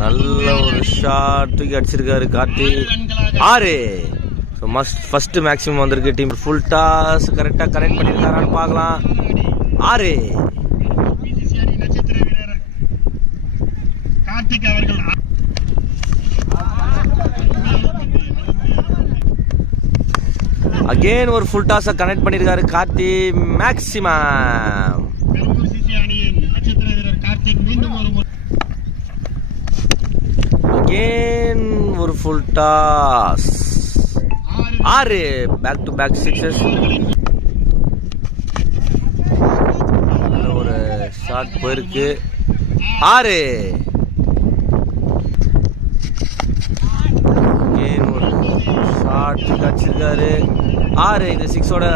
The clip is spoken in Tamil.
நல்ல ஒரு ஷாட் தூக்கி அடிச்சிருக்காரு கார்த்தி. 6. ஸோ ஃபர்ஸ்ட் மேக்ஸிமம் வந்திருக்கு டீம். ஃபுல் டாஸ் கரெக்டாக கனெக்ட் பண்ணியிருக்காரான்னு பார்க்கலாம். 6. அகெயின் ஒரு ஃபுல் டாஸை கனெக்ட் பண்ணியிருக்காரு கார்த்தி. மேக்ஸிமம் அகெயின் ஒரு full toss. 6. Back to back 6s. நல்ல ஒரு ஷாட் போயிருக்கு. 6. அகெயின் ஒரு ஷாட் அடிச்சிருக்காரு. 6. இந்த 6ஓட